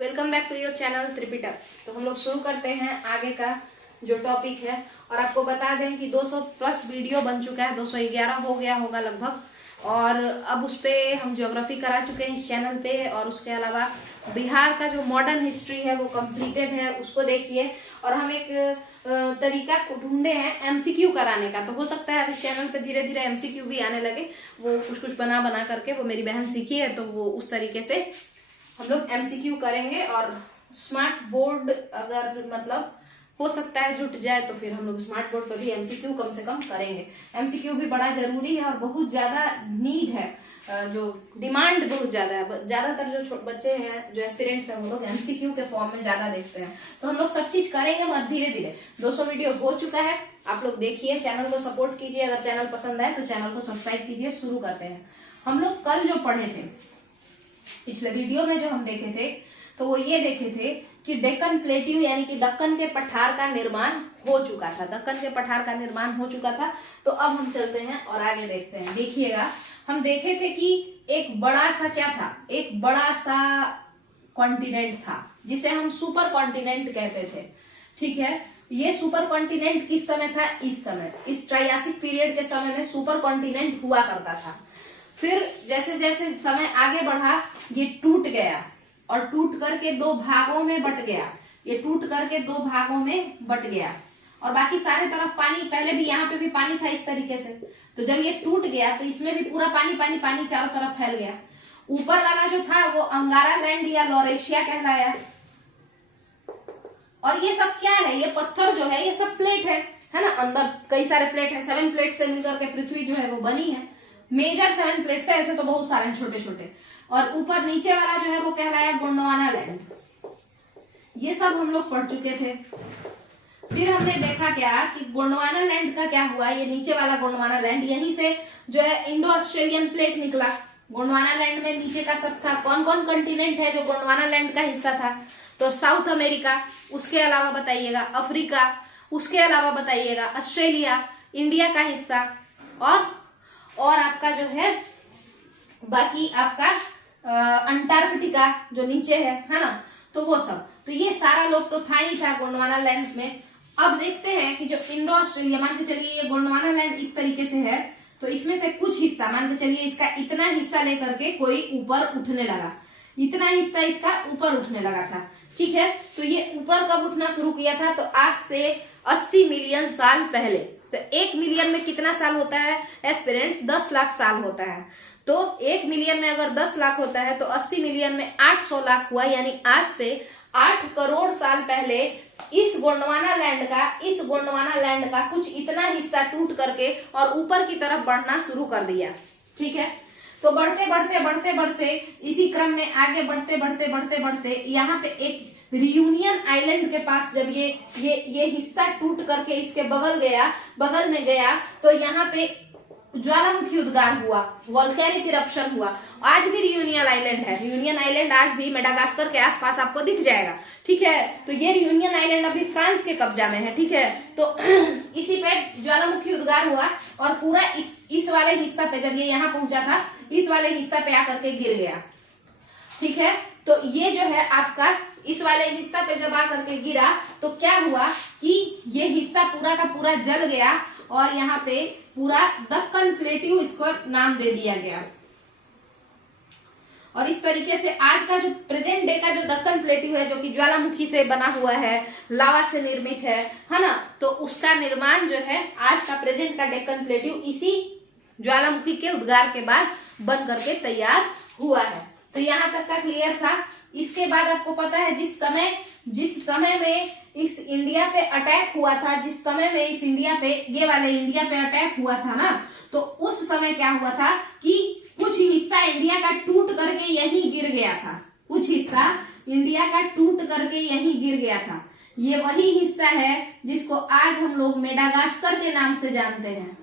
Welcome back to your channel Tripitak. तो हम लोग शुरू करते हैं आगे का जो टॉपिक है। और आपको बता दें कि 200 प्लस वीडियो बन चुका है, 211 हो गया होगा लगभग। और अब उस पे हम ज्योग्राफी करा चुके हैं इस चैनल पे। और उसके अलावा बिहार का जो मॉडर्न हिस्ट्री है वो कंप्लीटेड है, उसको देखिए। और हम एक तरीका ढूंढे हैं एमसीक्यू कराने का। तो हो सकता है अब इस चैनल पे धीरे धीरे एमसीक्यू भी आने लगे। वो कुछ कुछ बना बना करके वो मेरी बहन सीखी है, तो वो उस तरीके से हम लोग एमसीक्यू करेंगे। और स्मार्ट बोर्ड अगर मतलब हो सकता है जुट जाए तो फिर हम लोग स्मार्ट बोर्ड पर भी एमसीक्यू कम से कम करेंगे। एमसीक्यू भी बड़ा जरूरी है और बहुत ज्यादा नीड है, जो डिमांड बहुत ज्यादा है। ज्यादातर जो बच्चे हैं, जो एस्पिरेंट्स हैं, वो लोग एमसीक्यू के फॉर्म में ज्यादा देखते हैं। तो हम लोग सब चीज करेंगे और धीरे धीरे 200 वीडियो हो चुका है। आप लोग देखिए, चैनल को सपोर्ट कीजिए। अगर चैनल पसंद आए तो चैनल को सब्सक्राइब कीजिए। शुरू करते हैं। हम लोग कल जो पढ़े थे, पिछले वीडियो में जो हम देखे थे, तो वो ये देखे थे कि डेक्कन प्लेट्यू यानी कि दक्कन के पठार का निर्माण हो चुका था। दक्कन के पठार का निर्माण हो चुका था। तो अब हम चलते हैं और आगे देखते हैं। देखिएगा, हम देखे थे कि एक बड़ा सा क्या था, एक बड़ा सा कॉन्टिनेंट था जिसे हम सुपर कॉन्टिनेंट कहते थे। ठीक है, ये सुपर कॉन्टिनेंट किस समय था? इस समय, इस ट्राइयासिक पीरियड के समय में सुपर कॉन्टिनेंट हुआ करता था। फिर जैसे जैसे समय आगे बढ़ा, ये टूट गया और टूट करके दो भागों में बट गया। ये टूट करके दो भागों में बट गया और बाकी सारे तरफ पानी, पहले भी यहाँ पे भी पानी था इस तरीके से। तो जब ये टूट गया तो इसमें भी पूरा पानी पानी पानी चारों तरफ फैल गया। ऊपर वाला जो था वो अंगारा लैंड या लॉरेशिया कहलाया। और ये सब क्या है? ये पत्थर जो है ये सब प्लेट है ना। अंदर कई सारे प्लेट है। 7 प्लेट से मिलकर के पृथ्वी जो है वो बनी है। मेजर 7 प्लेट्स है, ऐसे तो बहुत सारे छोटे छोटे। और ऊपर नीचे वाला जो है वो कहलाया गोंडवाना लैंड। ये सब हम लोग पढ़ चुके थे। फिर हमने देखा क्या कि गोंडवाना लैंड का क्या हुआ। ये नीचे वाला गोंडवाना लैंड, यहीं से जो है इंडो ऑस्ट्रेलियन प्लेट निकला। गोंडवाना लैंड में नीचे का सब था। कौन कौन कंटिनेंट है जो गोंडवाना लैंड का हिस्सा था? तो साउथ अमेरिका, उसके अलावा बताइएगा अफ्रीका, उसके अलावा बताइएगा ऑस्ट्रेलिया, इंडिया का हिस्सा, और आपका जो है बाकी आपका अंटार्कटिका जो नीचे है ना। तो वो सब, तो ये सारा लोग तो था ही था गोंडवाना लैंड में। अब देखते हैं कि जो इंडो ऑस्ट्रेलिया, मान के चलिए ये गोंडवाना लैंड इस तरीके से है, तो इसमें से कुछ हिस्सा, मान के चलिए इसका इतना हिस्सा लेकर के कोई ऊपर उठने लगा। इतना हिस्सा इसका ऊपर उठने लगा था। ठीक है, तो ये ऊपर कब उठना शुरू किया था? तो आज से 80 मिलियन साल पहले। तो 1 मिलियन में कितना साल होता है एस्पिरेंट्स? 10 लाख साल होता है। तो 1 मिलियन में अगर 10 लाख होता है तो 80 मिलियन में 800 लाख हुआ। यानी आज से 8 करोड़ साल पहले इस गोंडवाना लैंड का कुछ इतना हिस्सा टूट करके और ऊपर की तरफ बढ़ना शुरू कर दिया। ठीक है, तो बढ़ते बढ़ते बढ़ते बढ़ते इसी क्रम में आगे बढ़ते बढ़ते बढ़ते बढ़ते यहाँ पे एक रियूनियन आइलैंड के पास जब ये हिस्सा टूट करके इसके बगल में गया, तो यहाँ पे ज्वालामुखी उद्गार हुआ, वोल्केनिक इरप्शन हुआ। आज भी रियूनियन आइलैंड है। रियूनियन आइलैंड आज भी मेडागास्कर के आसपास आपको दिख जाएगा। ठीक है, तो ये रियूनियन आइलैंड अभी फ्रांस के कब्जा में है। ठीक है, तो इसी पे ज्वालामुखी उद्गार हुआ और पूरा इस वाले हिस्सा पे, जब ये यहाँ पहुंचा था, इस वाले हिस्सा पे आकर के गिर गया। ठीक है, तो ये जो है आपका इस वाले हिस्सा पे जब आकर के गिरा तो क्या हुआ कि ये हिस्सा पूरा का पूरा जल गया और यहाँ पे पूरा दक्कन प्लेट्यू इसको नाम दे दिया गया। और इस तरीके से आज का जो प्रेजेंट डे का जो दक्कन प्लेट्यू है, जो कि ज्वालामुखी से बना हुआ है, लावा से निर्मित है ना, तो उसका निर्माण जो है आज का प्रेजेंट का डेक्कन प्लेट्यू इसी ज्वालामुखी के उद्गार के बाद बन करके तैयार हुआ है। तो यहाँ तक का क्लियर था। इसके बाद आपको पता है जिस समय में इस इंडिया पे अटैक हुआ था, जिस समय में इस इंडिया पे, ये वाले इंडिया पे अटैक हुआ था ना, तो उस समय क्या हुआ था कि कुछ हिस्सा इंडिया का टूट करके यहीं गिर गया था। कुछ हिस्सा इंडिया का टूट करके यहीं गिर गया था। ये वही हिस्सा है जिसको आज हम लोग मेडागास्कर के नाम से जानते हैं।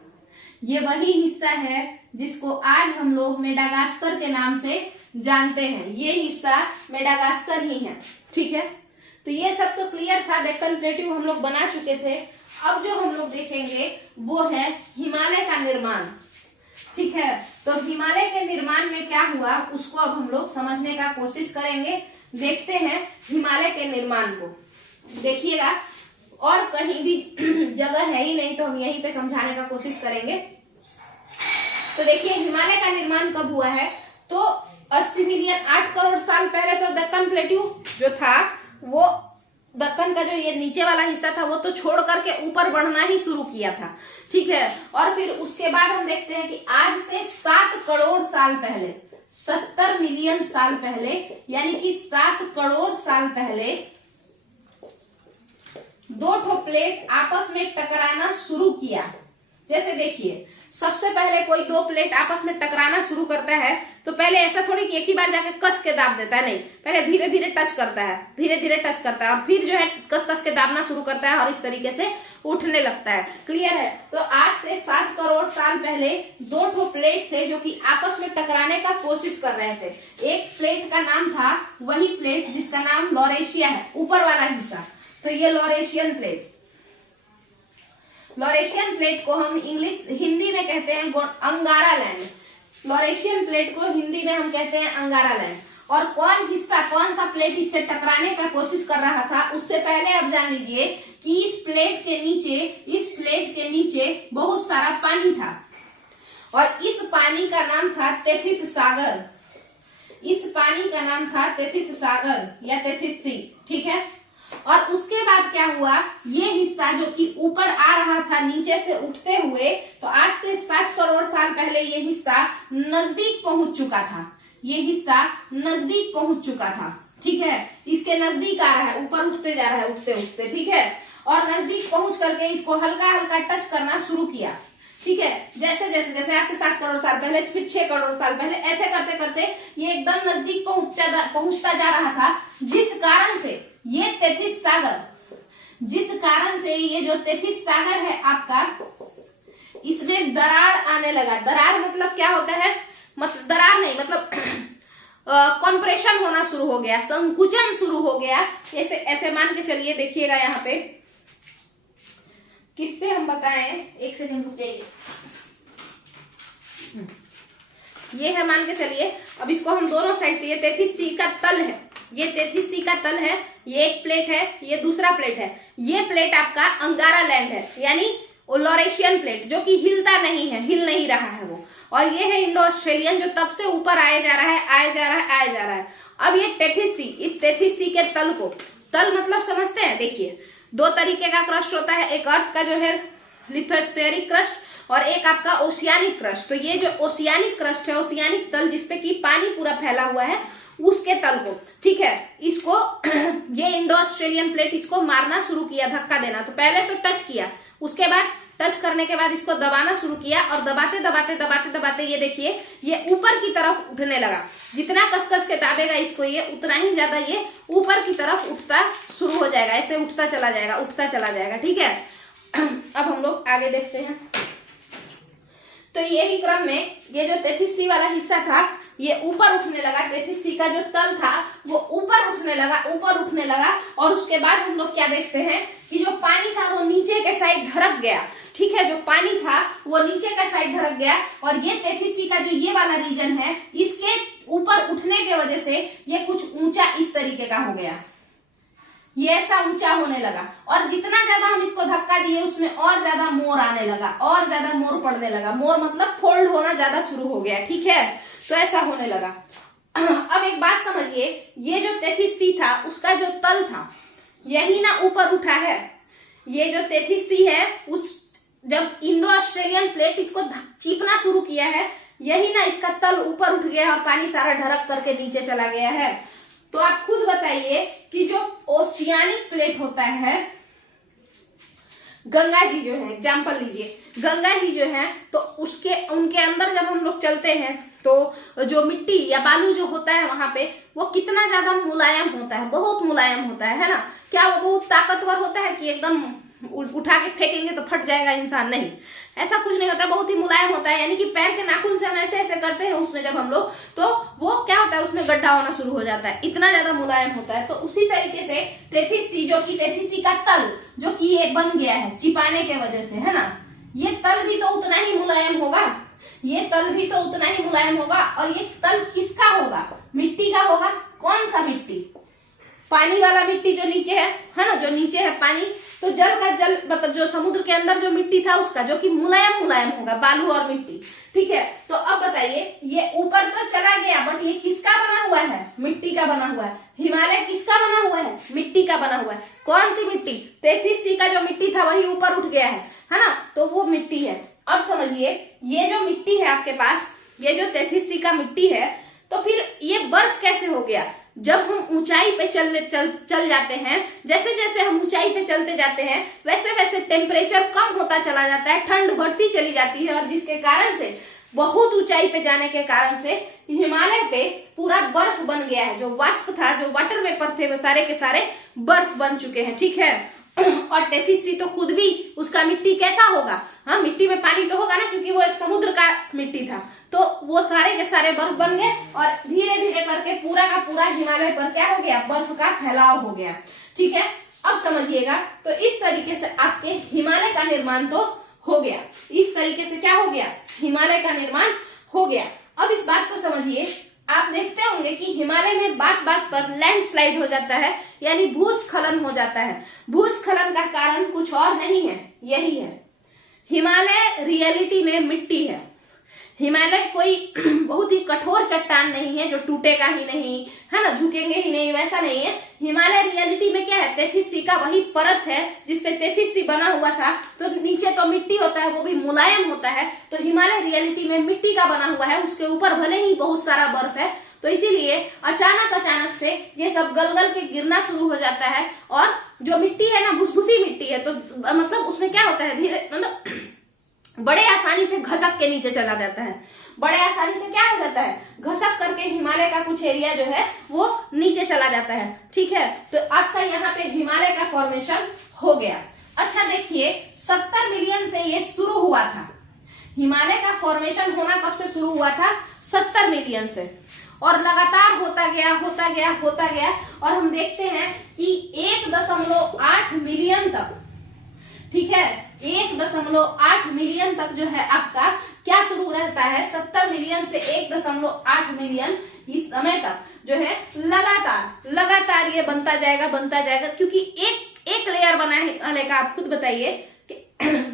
ये वही हिस्सा है जिसको आज हम लोग मेडागास्कर के नाम से जानते हैं। ये हिस्सा मेडागास्कर ही है। ठीक है, तो ये सब तो क्लियर था। डेक्कन प्लेट्यू हम लोग बना चुके थे। अब जो हम लोग देखेंगे वो है हिमालय का निर्माण। ठीक है, तो हिमालय के निर्माण में क्या हुआ उसको अब हम लोग समझने का कोशिश करेंगे। देखते हैं हिमालय के निर्माण को। देखिएगा, और कहीं भी जगह है ही नहीं तो हम यहीं पे समझाने का कोशिश करेंगे। तो देखिए हिमालय का निर्माण कब हुआ है, तो 80 मिलियन 8 करोड़ साल पहले तो दक्कन प्लेट्यू जो था, वो दक्कन का जो ये नीचे वाला हिस्सा था वो तो छोड़ करके ऊपर बढ़ना ही शुरू किया था, ठीक है। और फिर उसके बाद हम देखते हैं कि आज से 7 करोड़ साल पहले, 70 मिलियन साल पहले, यानी कि 7 करोड़ साल पहले 2 ठो प्लेट आपस में टकराना शुरू किया। जैसे देखिए, सबसे पहले कोई 2 प्लेट आपस में टकराना शुरू करता है तो पहले ऐसा थोड़ी कि एक ही बार जाके कस के दाब देता है, नहीं, पहले धीरे धीरे टच करता है, धीरे धीरे टच करता है और फिर जो है कस कस के दाबना शुरू करता है और इस तरीके से उठने लगता है। क्लियर है? तो आज से 7 करोड़ साल पहले 2 ठो प्लेट थे जो कि आपस में टकराने का कोशिश कर रहे थे। एक प्लेट का नाम था वही प्लेट जिसका नाम लॉरेशिया है, ऊपर वाला हिस्सा, तो ये लॉरेशियन प्लेट। लॉरेशियन प्लेट को हम हिंदी में कहते हैं अंगारा लैंड। लॉरेशियन प्लेट को हिंदी में हम कहते हैं अंगारा लैंड। और कौन सा प्लेट इससे टकराने का कोशिश कर रहा था, उससे पहले आप जान लीजिए कि इस प्लेट के नीचे बहुत सारा पानी था और इस पानी का नाम था तेथिस सागर। इस पानी का नाम था तेथिस सागर या तेथिस सी, ठीक है। और उसके बाद क्या हुआ, ये हिस्सा जो कि ऊपर आ रहा था नीचे से उठते हुए, तो आज से 7 करोड़ साल पहले ये हिस्सा नजदीक पहुंच चुका था। ये हिस्सा नजदीक पहुंच चुका था, ठीक है। इसके नजदीक आ रहा है, ऊपर उठते जा रहा है, उठते उठते, ठीक है। और नजदीक पहुंच करके इसको हल्का हल्का टच करना शुरू किया, ठीक है। जैसे जैसे जैसे आज से 7 करोड़ साल पहले, फिर 6 करोड़ साल पहले, ऐसे करते करते ये एकदम नजदीक पहुंचता जा रहा था, जिस कारण से ये तेथिस सागर है आपका, इसमें दरार आने लगा। दरार मतलब क्या होता है, मतलब दरार नहीं, मतलब कंप्रेशन होना शुरू हो गया, संकुचन शुरू हो गया। ऐसे मान के चलिए, देखिएगा यहाँ पे किससे हम बताएं, एक सेकंड रुक जाइए। ये है, मान के चलिए, अब इसको हम दोनों साइड से, ये तेथिस सी का तल है, ये तेथिस सी का तल है, ये एक प्लेट है, ये दूसरा प्लेट है। ये प्लेट आपका अंगारा लैंड है, यानी लॉरेशियन प्लेट, जो कि हिलता नहीं है, हिल नहीं रहा है वो। और ये है इंडो ऑस्ट्रेलियन, जो तब से ऊपर आए जा रहा है। अब ये तेथिस सी, इस तेथिस सी के तल को, तल मतलब समझते हैं, देखिए 2 तरीके का क्रस्ट होता है, एक अर्थ का जो है लिथोस्फेरिक क्रस्ट और एक आपका ओशियानिक क्रस्ट। तो ये जो ओशियानिक क्रस्ट है, ओशियानिक तल जिसपे कि पानी पूरा फैला हुआ है, उसके तल को, ठीक है, इसको ये इंडो ऑस्ट्रेलियन प्लेट इसको मारना शुरू किया, धक्का देना। तो पहले तो टच किया, उसके बाद टच करने के बाद इसको दबाना शुरू किया और दबाते दबाते दबाते दबाते ये देखिए ये ऊपर की तरफ उठने लगा। जितना कस के दाबेगा इसको ये, उतना ही ज्यादा ये ऊपर की तरफ उठता शुरू हो जाएगा, ऐसे उठता चला जाएगा, ठीक है। अब हम लोग आगे देखते हैं। तो यही क्रम में ये जो तेथिस सी वाला हिस्सा था, ये ऊपर उठने लगा। तेथिस सी का जो तल था वो ऊपर उठने लगा और उसके बाद हम लोग क्या देखते हैं कि जो पानी था वो नीचे के साइड ढरक गया, ठीक है। जो पानी था वो नीचे का साइड ढरक गया और ये तेथिस सी का जो ये वाला रीजन है, इसके ऊपर उठने के वजह से ये कुछ ऊंचा इस तरीके का हो गया, ये ऐसा ऊंचा होने लगा। और जितना ज्यादा हम इसको धक्का दिए उसमें और ज्यादा मोर आने लगा, और ज्यादा मोर पड़ने लगा। मोर मतलब फोल्ड होना ज्यादा शुरू हो गया, ठीक है। तो ऐसा होने लगा। अब एक बात समझिए, ये जो तेथिस सी था उसका जो तल था यही ना ऊपर उठा है। ये जो तेथिस सी है, उस जब इंडो ऑस्ट्रेलियन प्लेट इसको चीपना शुरू किया है, यही ना इसका तल ऊपर उठ गया और पानी सारा ढरक करके नीचे चला गया है। तो आप खुद बताइए कि जो ओशियानिक प्लेट होता है, गंगा जी जो है, एग्जाम्पल लीजिए, गंगा जी जो है, तो उनके अंदर जब हम लोग चलते हैं तो जो मिट्टी या बालू जो होता है वहां पे, वो कितना ज्यादा मुलायम होता है, बहुत मुलायम होता है ना। क्या वो बहुत ताकतवर होता है कि एकदम उठा के फेंकेंगे तो फट जाएगा इंसान? नहीं, ऐसा कुछ नहीं होता, बहुत ही मुलायम होता है। यानी कि पैर के नाखून से हम ऐसे ऐसे करते हैं उसमें जब हम लोग, तो वो क्या होता है, उसमें गड्ढा होना शुरू हो जाता है, इतना ज्यादा मुलायम होता है। तो उसी तरीके से तेथिस सी, जो कि तेथिस सी का तल जो कि ये बन गया है चिपाने के वजह से, है ना, ये तल भी तो उतना ही मुलायम होगा, ये तल भी तो उतना ही मुलायम होगा। और ये तल किसका होगा? मिट्टी का होगा। कौन सा मिट्टी? पानी वाला मिट्टी जो नीचे है ना, जो नीचे है पानी, तो जल का जल मतलब जो समुद्र के अंदर जो मिट्टी था उसका, जो कि मुलायम मुलायम होगा, बालू और मिट्टी। ठीक है, तो अब बताइए ये ऊपर तो चला गया, बट ये किसका बना हुआ है? मिट्टी का बना हुआ है। हिमालय किसका बना हुआ है? मिट्टी का बना हुआ है। कौन सी मिट्टी? 33C का जो मिट्टी था वही ऊपर उठ गया है ना, तो वो मिट्टी है। अब समझिए ये जो मिट्टी है आपके पास, ये जो 33C का मिट्टी है, तो फिर ये बर्फ कैसे हो गया? जब हम ऊंचाई पे चल जाते हैं, जैसे जैसे हम ऊंचाई पे चलते जाते हैं वैसे वैसे टेम्परेचर कम होता चला जाता है, ठंड बढ़ती चली जाती है, और जिसके कारण से बहुत ऊंचाई पे जाने के कारण से हिमालय पे पूरा बर्फ बन गया है। जो वाष्प था, जो वाटर वेपर थे, वो सारे के सारे बर्फ बन चुके हैं। ठीक है, और 33C तो खुद भी उसका मिट्टी कैसा होगा? हाँ, मिट्टी में पानी तो होगा ना, क्योंकि वो एक समुद्र का मिट्टी था, तो वो सारे के सारे बर्फ बन गए और धीरे धीरे करके पूरा का पूरा हिमालय पर क्या हो गया? बर्फ का फैलाव हो गया। ठीक है, अब समझिएगा, तो इस तरीके से आपके हिमालय का निर्माण तो हो गया। इस तरीके से क्या हो गया? हिमालय का निर्माण हो गया। अब इस बात को समझिए, आप देखते होंगे कि हिमालय में बात बात पर लैंडस्लाइड हो जाता है, यानी भूस्खलन हो जाता है। भूस्खलन का कारण कुछ और नहीं है, यही है, हिमालय रियलिटी में मिट्टी है। हिमालय कोई बहुत ही कठोर चट्टान नहीं है जो टूटेगा ही नहीं, है ना, झुकेंगे ही नहीं, वैसा नहीं है। हिमालय रियलिटी में क्या है? 33C का वही परत है जिसपे 33C बना हुआ था, तो नीचे तो मिट्टी होता है, वो भी मुलायम होता है। तो हिमालय रियलिटी में मिट्टी का बना हुआ है, उसके ऊपर भले ही बहुत सारा बर्फ है, तो इसीलिए अचानक से ये सब गल गल के गिरना शुरू हो जाता है। और जो मिट्टी है ना, भुसभुसी मिट्टी है, तो मतलब उसमें क्या होता है, धीरे मतलब बड़े आसानी से घसक के नीचे चला जाता है। बड़े आसानी से क्या हो जाता है? घसक करके हिमालय का कुछ एरिया जो है वो नीचे चला जाता है। ठीक है, तो आपका यहाँ पे हिमालय का फॉर्मेशन हो गया। अच्छा देखिए, 70 मिलियन से ये शुरू हुआ था। हिमालय का फॉर्मेशन होना कब से शुरू हुआ था? 70 मिलियन से, और लगातार होता गया होता गया होता गया, और हम देखते हैं कि 1.8 मिलियन तक, ठीक है, 1.8 मिलियन तक जो है आपका क्या शुरू रहता है? 70 मिलियन से 1.8 मिलियन इस समय तक जो है लगातार ये बनता जाएगा, क्योंकि एक लेयर बना है हिमालय का। आप खुद बताइए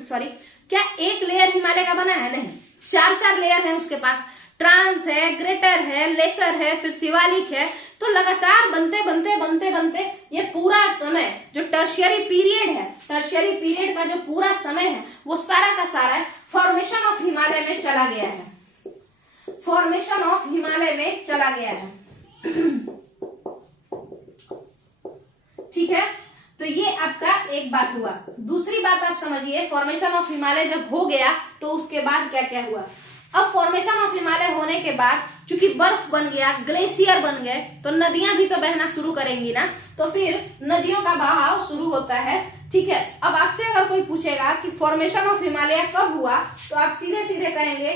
सॉरी, क्या एक लेयर हिमालय का बना है? नहीं, 4 लेयर है उसके पास। ट्रांस है, ग्रेटर है, लेसर है, फिर शिवालिक है। तो लगातार बनते ये पूरा समय जो टर्शियरी पीरियड है, टर्शियरी पीरियड का जो पूरा समय है, वो सारा का सारा फॉर्मेशन ऑफ हिमालय में चला गया है। फॉर्मेशन ऑफ हिमालय में चला गया है। ठीक है, तो ये आपका एक बात हुआ। दूसरी बात आप समझिए, फॉर्मेशन ऑफ हिमालय जब हो गया तो उसके बाद क्या क्या हुआ? अब फॉर्मेशन ऑफ हिमालय होने के बाद चूंकि बर्फ बन गया, ग्लेशियर बन गए, तो नदियां भी तो बहना शुरू करेंगी ना, तो फिर नदियों का बहाव शुरू होता है। ठीक है, अब आपसे अगर कोई पूछेगा कि फॉर्मेशन ऑफ हिमालय कब हुआ, तो आप सीधे सीधे कहेंगे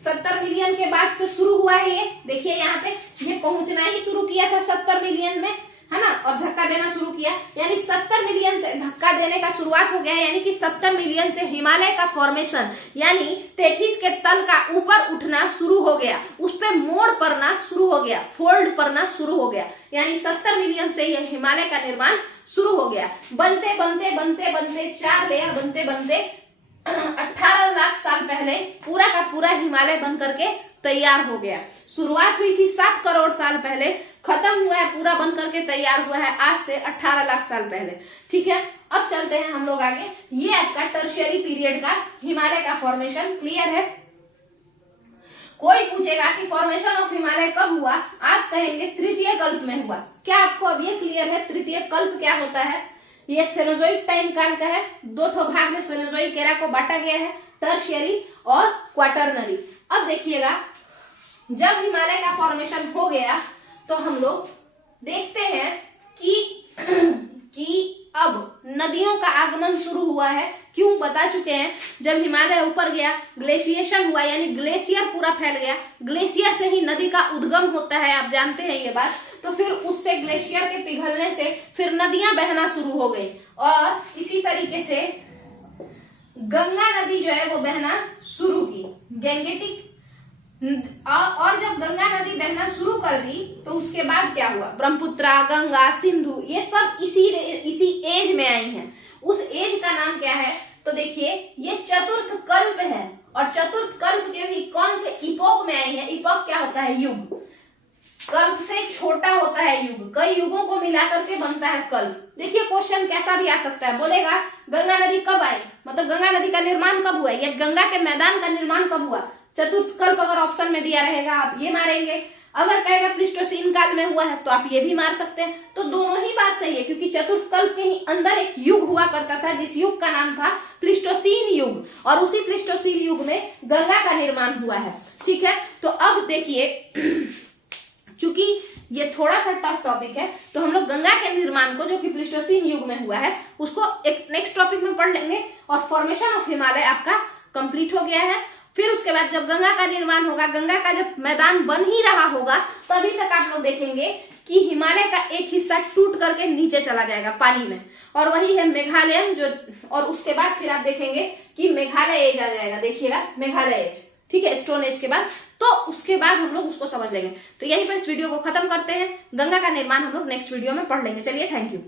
70 मिलियन के बाद से शुरू हुआ है। ये देखिए, यहाँ पे ये पहुंचना ही शुरू किया था 70 मिलियन में, है ना, और धक्का देना शुरू किया, यानी 70 मिलियन से धक्का देने का शुरुआत हो गया, यानी कि 70 मिलियन से हिमालय का फॉर्मेशन, यानी 33 के तल का ऊपर उठना शुरू हो गया, उस पे मोड़ पड़ना शुरू हो गया, फोल्ड पड़ना शुरू हो गया, यानी 70 मिलियन से यह हिमालय का निर्माण शुरू हो गया। बनते 4 लेयर बनते 18 लाख साल पहले पूरा का पूरा हिमालय बन करके तैयार हो गया। शुरुआत हुई थी 7 करोड़ साल पहले, खत्म हुआ है पूरा बन करके तैयार हुआ है आज से 18 लाख साल पहले। ठीक है, अब चलते हैं हम लोग आगे। ये आपका टर्शियरी पीरियड का हिमालय का फॉर्मेशन क्लियर है। कोई पूछेगा कि फॉर्मेशन ऑफ हिमालय कब हुआ, आप कहेंगे तृतीय कल्प में हुआ। क्या आपको अब ये क्लियर है तृतीय कल्प क्या होता है? ये सेनोजोइक टाइम काल का है। 2 भाग में सेनोजोइक एरा को बांटा गया है, टर्शियरी और क्वाटरनरी। अब देखिएगा, जब हिमालय का फॉर्मेशन हो गया तो हम लोग देखते हैं कि अब नदियों का आगमन शुरू हुआ है। क्यों? बता चुके हैं, जब हिमालय ऊपर गया ग्लेशिएशन हुआ, यानी ग्लेशियर पूरा फैल गया। ग्लेशियर से ही नदी का उद्गम होता है, आप जानते हैं ये बात। तो फिर उससे ग्लेशियर के पिघलने से फिर नदियां बहना शुरू हो गई, और इसी तरीके से गंगा नदी जो है वो बहना शुरू की। गैंगेटिक और जब गंगा नदी बहना शुरू कर दी तो उसके बाद क्या हुआ, ब्रह्मपुत्रा, गंगा, सिंधु, ये सब इसी एज में आई हैं। उस एज का नाम क्या है, तो देखिए ये चतुर्थ कल्प है। और चतुर्थ कल्प के भी कौन से इपोक में आई है, इपोक क्या होता है, युग। कल्प से छोटा होता है युग, कई युगों को मिलाकर के बनता है कल्प। देखिए क्वेश्चन कैसा भी आ सकता है, बोलेगा गंगा नदी कब आई, मतलब गंगा नदी का निर्माण कब हुआ, या गंगा के मैदान का निर्माण कब हुआ। चतुर्थ कल्प अगर ऑप्शन में दिया रहेगा आप ये मारेंगे, अगर कहेगा प्लीस्टोसीन काल में हुआ है तो आप ये भी मार सकते हैं। तो दोनों ही बात सही है, क्योंकि चतुर्थ कल्प के ही अंदर एक युग हुआ करता था जिस युग का नाम था प्लीस्टोसीन युग, और उसी प्लीस्टोसीन युग में गंगा का निर्माण हुआ है। ठीक है, तो अब देखिए चूंकि ये थोड़ा सा टफ टॉपिक है तो हम लोग गंगा के निर्माण को, जो कि प्लीस्टोसीन युग में हुआ है, उसको एक नेक्स्ट टॉपिक में पढ़ लेंगे। और फॉर्मेशन ऑफ हिमालय आपका कंप्लीट हो गया है। फिर उसके बाद जब गंगा का निर्माण होगा, गंगा का जब मैदान बन ही रहा होगा, तभी तक आप लोग देखेंगे कि हिमालय का एक हिस्सा टूट करके नीचे चला जाएगा पानी में, और वही है मेघालयन जो, और उसके बाद फिर आप देखेंगे कि मेघालय एज आ जाएगा। देखिएगा मेघालय एज, ठीक है, स्टोन एज के बाद। तो उसके बाद हम लोग उसको समझ लेंगे। तो यही पर इस वीडियो को खत्म करते हैं। गंगा का निर्माण हम लोग नेक्स्ट वीडियो में पढ़ लेंगे। चलिए, थैंक यू।